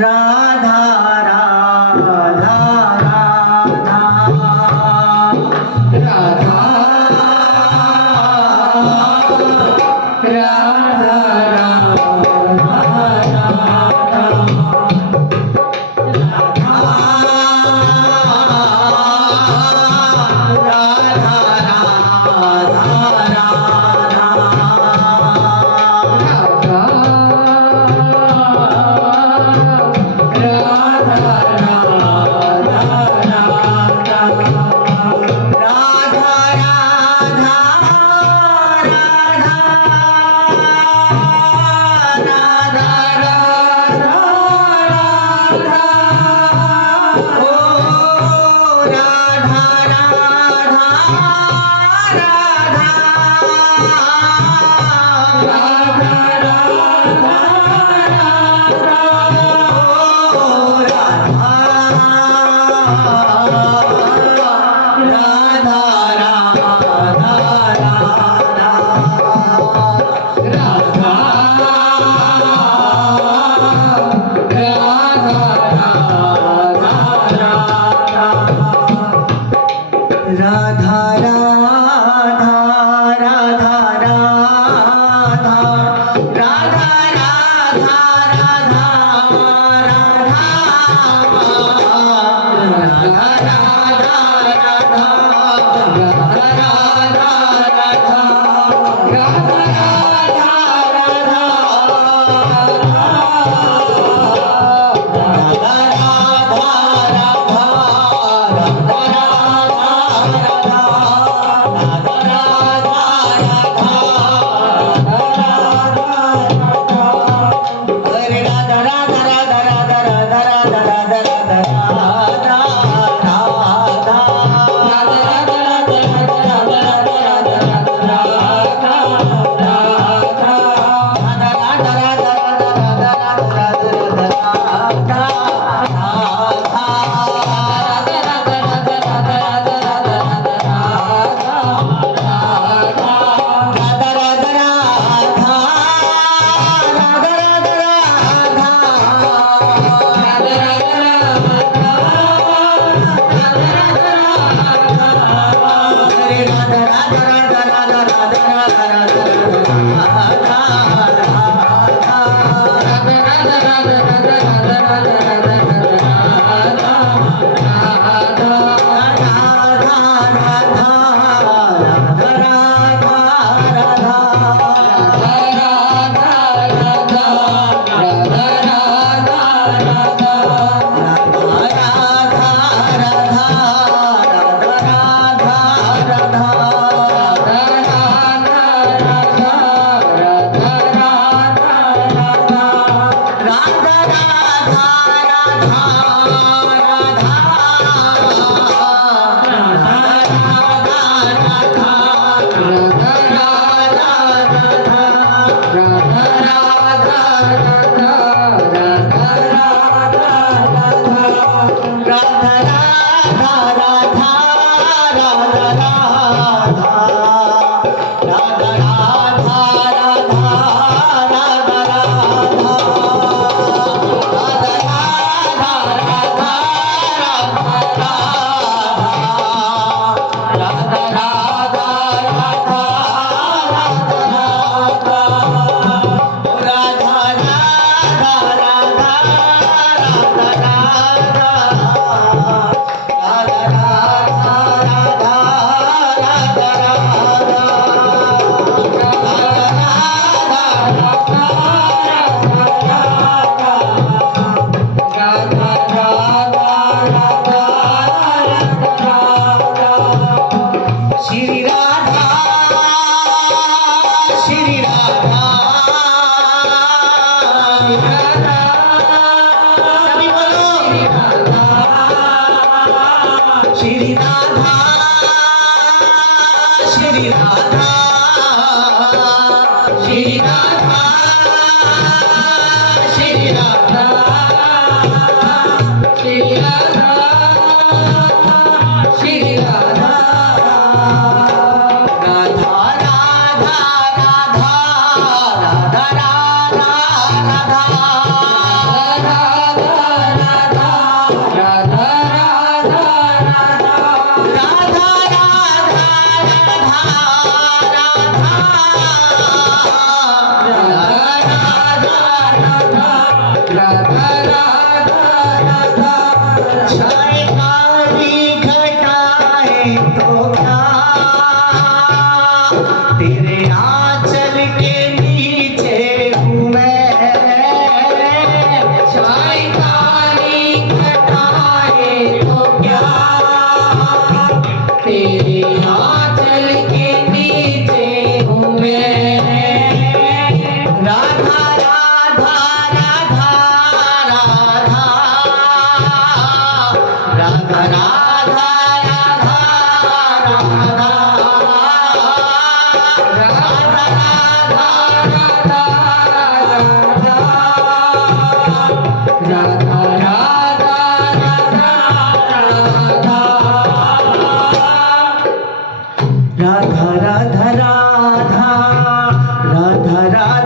राधा राधा राधा राधा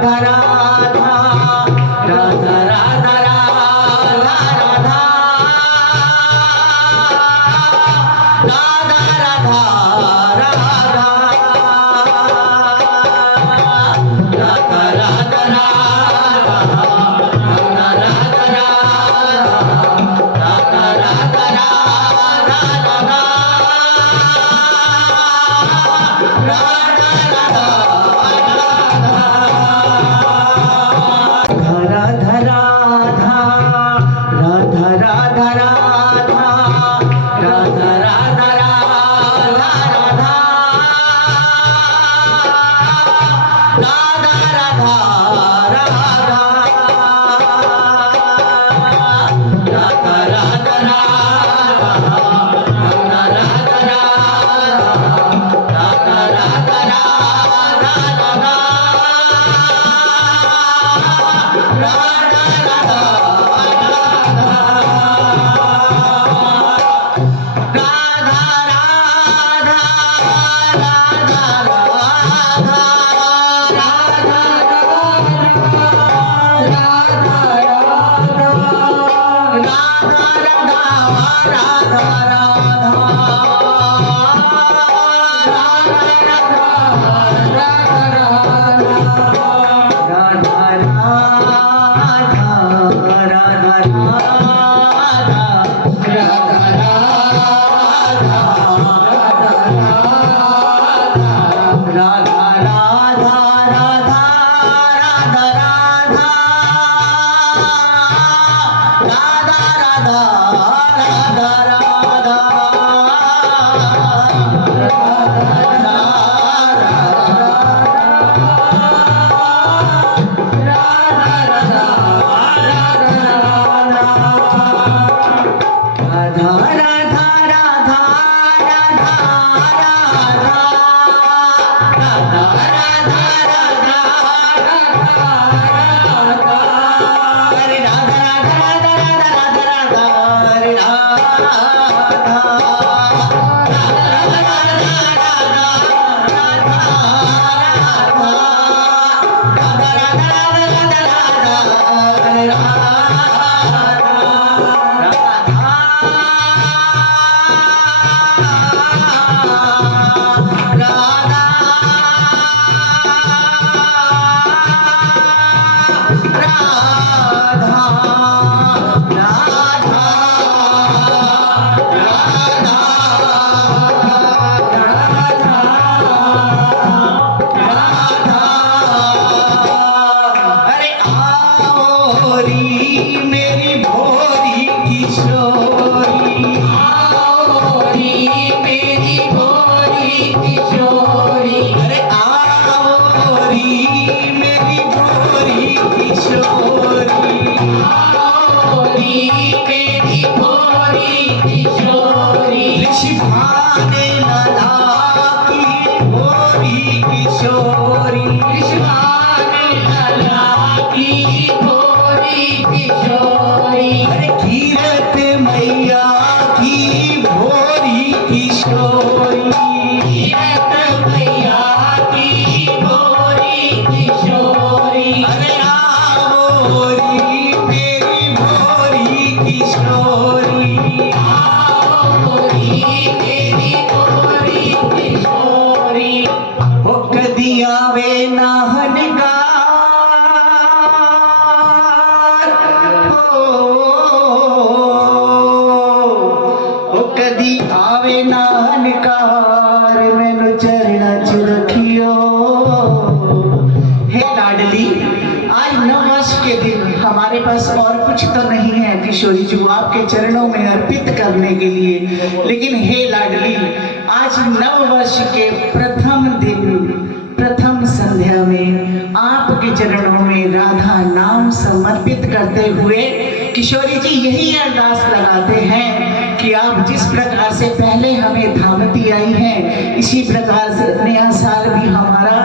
राधा राधा राधा राधा राधा राधा हमारे पास और कुछ तो नहीं है किशोरी जी आपके चरणों में अर्पित करने के लिए, लेकिन हे लाडली, आज नव वर्ष के प्रथम दिन प्रथम संध्या में आपके चरणों में राधा नाम समर्पित करते हुए किशोरी जी यही अरदास लगाते हैं कि आप जिस प्रकार से पहले हमें धामती आई है, इसी प्रकार से नया साल भी हमारा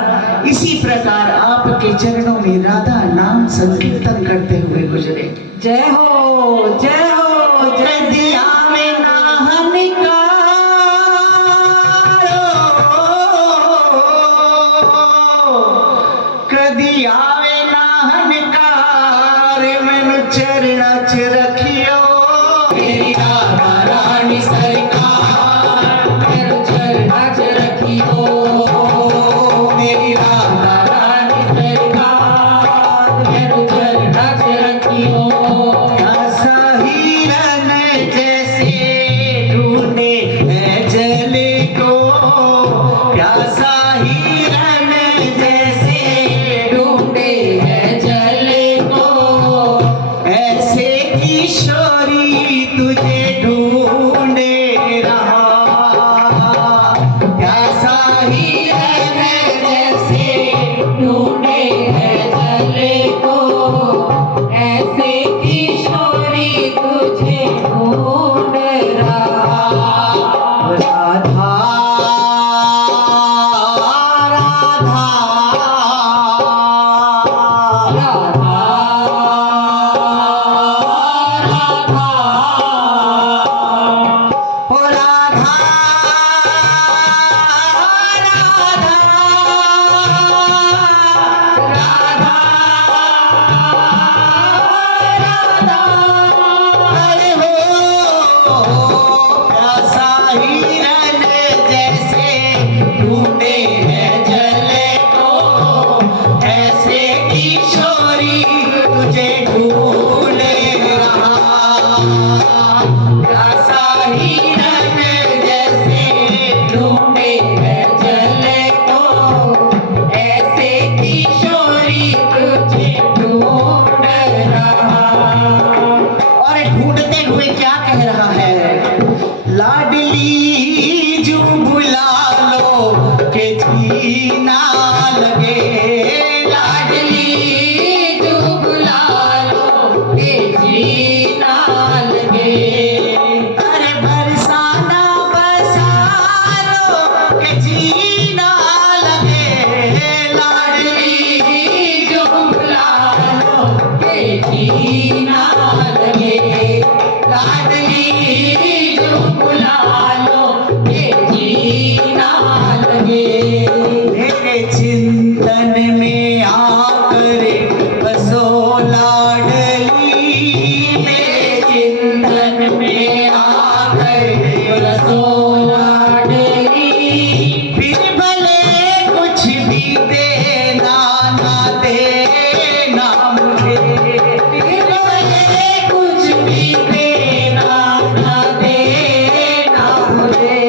इसी प्रकार आपके चरणों में राधा नाम संकीर्तन करते हुए गुजरे। जय हो जय हो जय दिया में नाहन का कदी आवे पाहनकार मैनू चरणा च रखियो मेरी राधा रानी सरकार मेरे चरणा च रखियो मेरी राधा रानी सरकार मेरे चरणा च रखियो प्यासा हिरन जैसे ढूंढे है जल को प्यासा हिरन जैसे ढूंढे है जल को ऐसे किशोरी तुझे ढूंढे रहा प्यासा हिरन जैसे ढूंढे है जल को ऐसे किशोरी तुझे ढूंढ रहा राधा राधा राधा राधा ओ राधा अरे हो प्यासा हिरन जैसे ढूंढे है जल को ऐसे किशोरी तुझे ढूंढे रहा प्यासा हिरन जैसे ढूंढे है जल को ऐसे किशोरी तुझे ढूंढ रहा और ढूंढते हुए क्या कह रहा है लाडली जू बुला लो के जीना लगे लाडली तू बुला लो के जीना लगे अरे बरसाना बसा लो के जीना लगे लाडली जो बुला लो के जीना लगे लाडली जो बुला लो के जीना लगे मेरे चिंतन में आकर बसो लाडली मेरे चिंतन में आकर बसो लाडली फिर भले कुछ भी देना ना देना मुझे फिर भले कुछ भी देना ना देना मुझे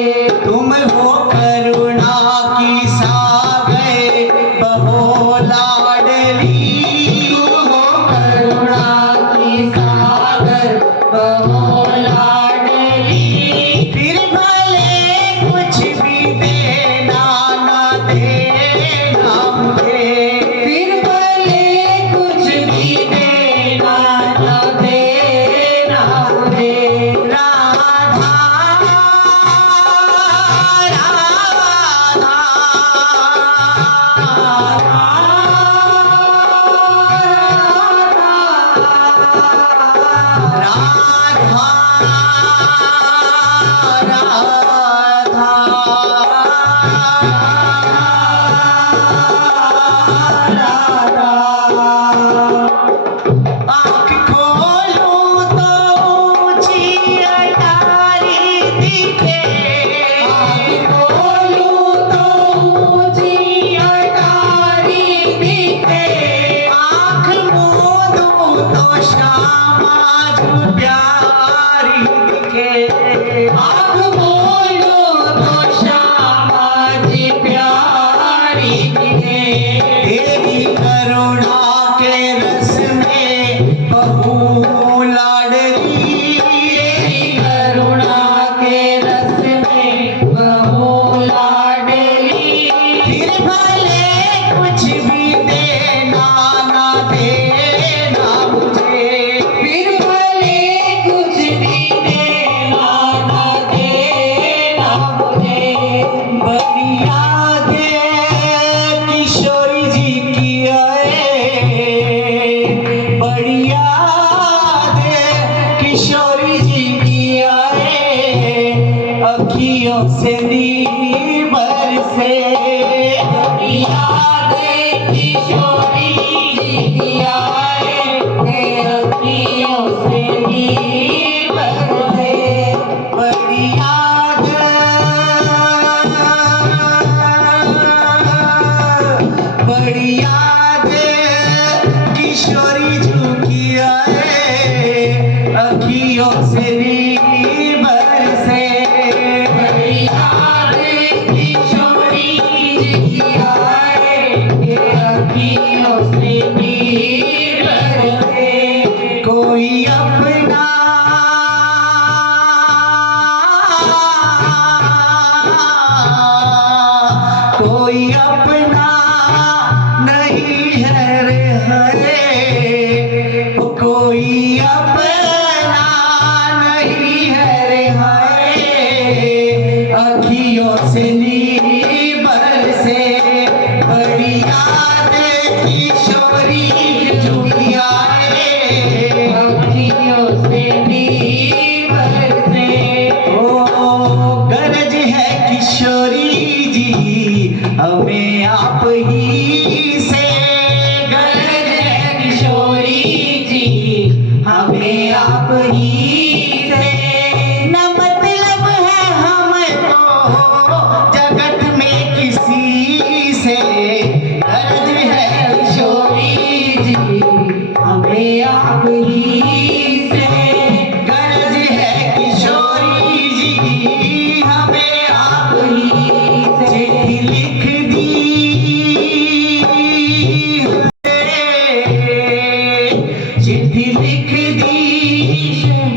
तुम हो करुणा की सागर बहो लाडली तुम हो करुणा की सागर बहो लाडली फिर भले कुछ भी देना ना देना मुझे फिर भले कुछ भी देना ना देना मुझे राधा आँख खोलूं तो ऊंची अटारी दिखे बोलूं तो ऊंची अटारी दिखे आँख मूंदूं तो श्यामा जो प्यारी दिखे आँख बोलूं तो श्यामा जी प्यारी दिखे तेरी करुणा के रस में बहू लाडली तेरी करुणा के रस में बहू लाडली फिर भले कुछ भी देना ना देना मुझे फिर भले कुछ भी देना ना देना मुझे बड़ी याद किशोरी जी की आए बड़ी याद किशोरी जी की आए अखियों से नीर बरसे याद किशोरी जी की किया है अखियों से नीर बरसे। बड़ी याद किशोरी जी की आए के अखियों से नीर बरसे। कोई अपना कोई अपना नहीं है रे हाय, कोई अपना नहीं है रे हाय, अखियों से नीर बरसे। बड़ी याद किशोरी जुड़ी आए अखियों से नीर बरसे। ओ गरज है किशोरी जी हमें आप ही से। गरज है किशोरी जी हमें आप ही से। न मतलब है हमको जगत में किसी से। गरज है किशोरी जी हमें आप ही से। गरज है किशोरी जी हमें आप ही से। चिट्ठी लिख चिट्ठी लिख दी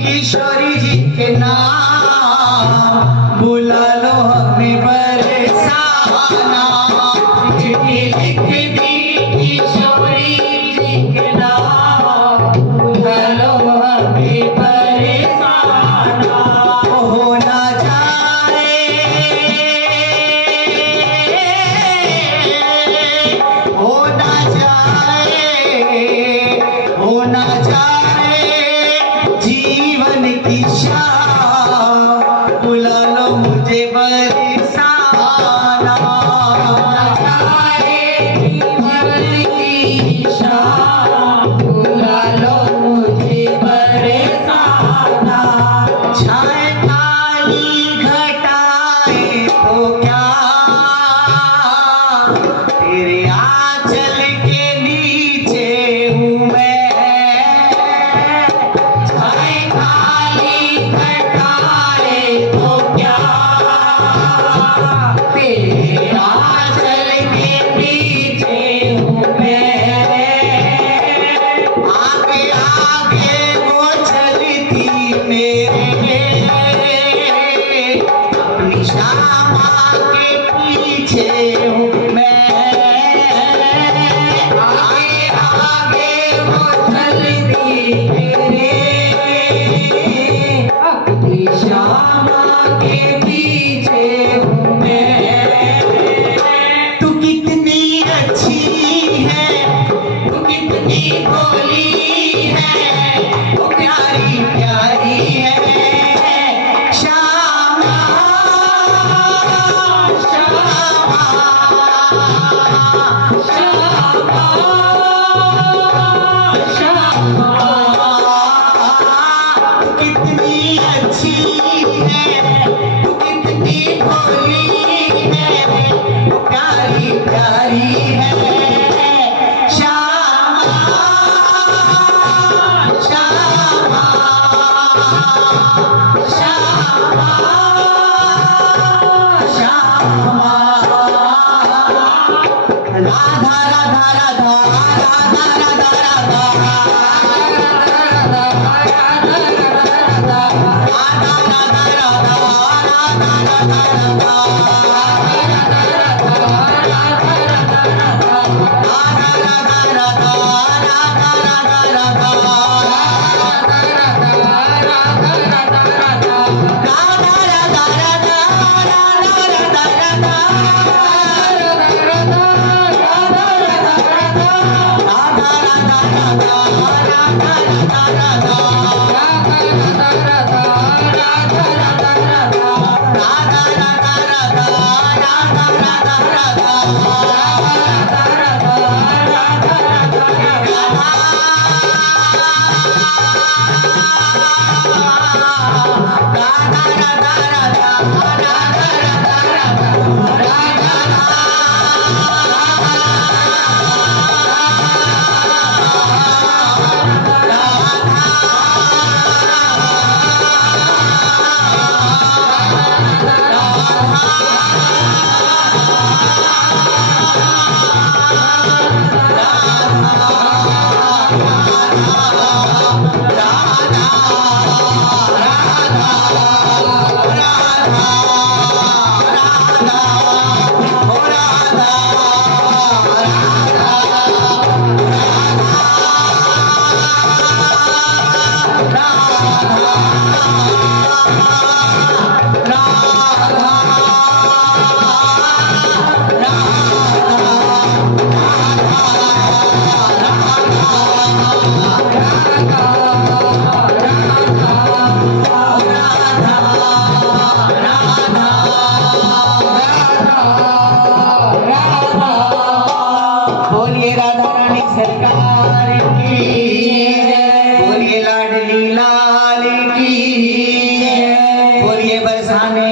किशोरी जी के नाम, बुला लो हमें बरसाना। चिट्ठी लिख दी किशोरी जी के नाम, बुला लो हमें बरसाना। हो ना जाए हो ना जाए हो ना जाए जीवन की शाम, बुला लो मुझे बरसाना। जीवन की शाम, बुला लो मुझे बरसाना। छाए काली घटाए तो क्या, तेरे आंचल के नीचे हूँ मैं। छाए काली घटाए तो क्या, तेरे आंचल के नीचे हूँ मैं। आगे आगे वो चलती मेरे, अपनी श्यामा के पीछे हूँ मैं। आगे आगे वो चलती मेरे, अपनी श्यामा के पीछे हूँ मैं। तू कितनी अच्छी है, तू कितनी भोली है, वो प्यारी प्यारी है श्यामा। श्यामा, श्यामा, श्यामा। तू कितनी अच्छी है, तू कितनी भोली है, वो प्यारी प्यारी है श्यामा। श्यामा श्यामा श्यामा। राधा राधा राधा राधा राधा बरसाने